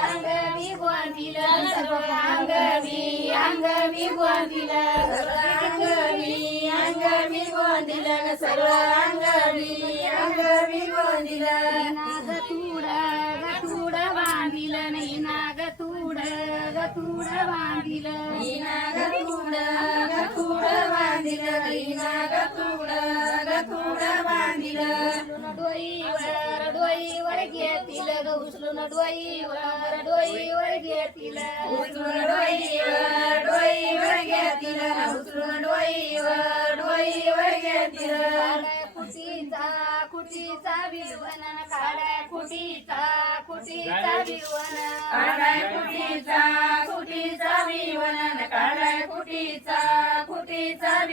अंगवी गोंदिलं सगळं अंगवी अंगवी गोंदिलं सगळं अंगवी अंगवी गोंदिलं सगळं अंगवी अंगवी गोंदिलं नागतूड गतूड बांधिलं नाही नागतूड गतूड बांधिलं. नागतूड गतूड बांधिलं नागतूड गतूड बांधिलं डोईवर घेतील ग उचलून डोईवर डोईवर घेतील. उचलून डोईवर डोईवर घेतील. उचलून डोईवर डोईवर घेतील. कुटीचा कुटीचा विवन कुटीचा कुटीचा विवन काढाय कुटीचा कुटीचा काढाय कुटीचा कुटीचा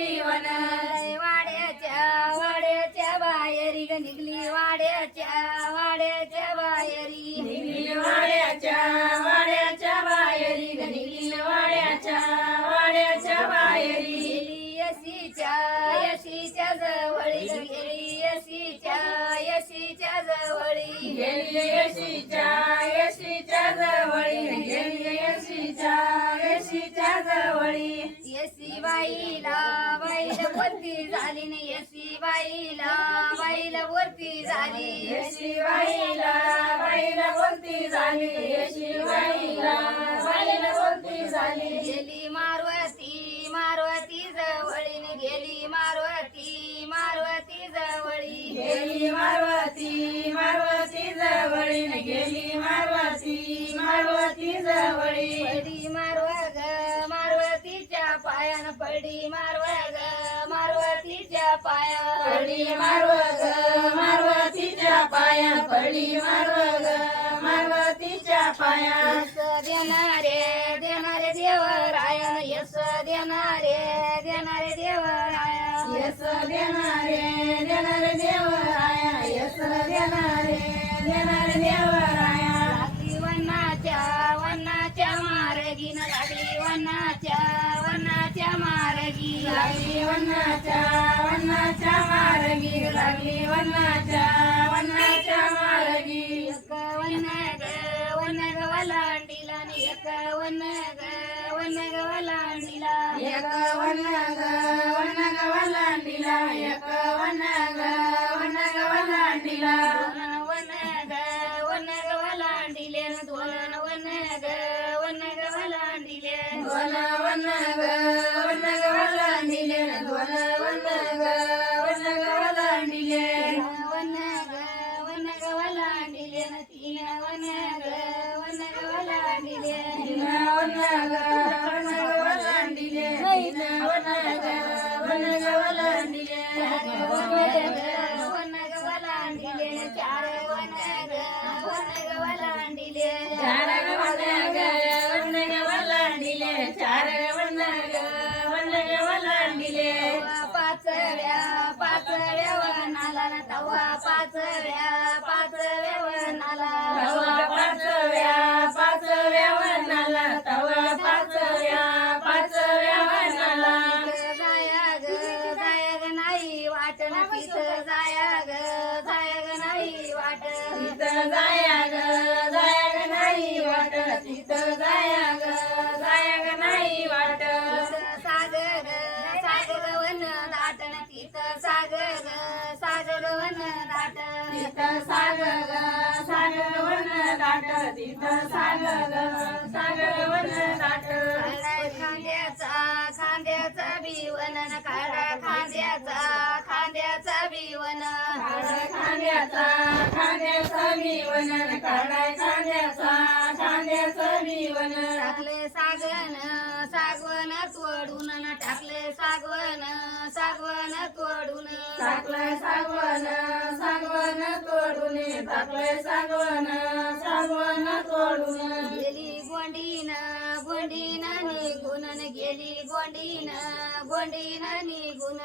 यशीच्या यशीच्या जवळी. गेली यशीच्या यशीच्या जवळी. गेली यशीच्या यशीच्या जवळी. यशी बाईला बाईल वरती झाली नाही. यशी बाईला बाईल वरती झाली. यशी बाईला बाईला झाली. मारवतीच्या पडी मारवग मारवतीच्या पाया पडी मारवग मारवतीच्या पाया पडी मारवग मारवतीच्या पाया देणारे देणारे देवराय यस देणारे देणारे देवराय यस देणारे देणारे देवराय यस देणारे देणारे देवराय लागली वनाच्या वनाच्या मार्गीन लागली वनाच्या मार्गी लागली वनाच्या वनाच्या मार्गी लागली वनाच्या वनाच्या मार्गी एक वन ग वन ग वलांडीला एक वन ग वन ग वलांडीला. एक वन ग वलांडीला एक वन ग वलांडीला. वन ग वन ग वलांडीले दोन वन ग वन ग वलांडीले. दोन पाचव्या पाचव्या वनाला. तवा पाचव्या पाचव्या वनाला. तवा पाचव्या पाचव्या वनाला. जाया ग जाया ग नाही वाटण. तिथं जाया ग जाया ग नाही वाट तिथं जाया ग तिथं साग ग सागर वन दाट तिथं साग ग सागर वन दाट खांद्याचा खांद्याचा बिवन काढा खांद्याचा खांद्याचा बिवन. खांद्याचा खांद्याचा वन काढाय खांद्याचा खांद्याचा वन टाकले सागवन सागवन तोडून टाकले सागवन सागवन तोडून. सागवन सागवन तोडून टाकले सागवन सागवन तोडून. गेली गोंडीन गोंडीन निघून गेली गोंडीन गोंडीन निघून.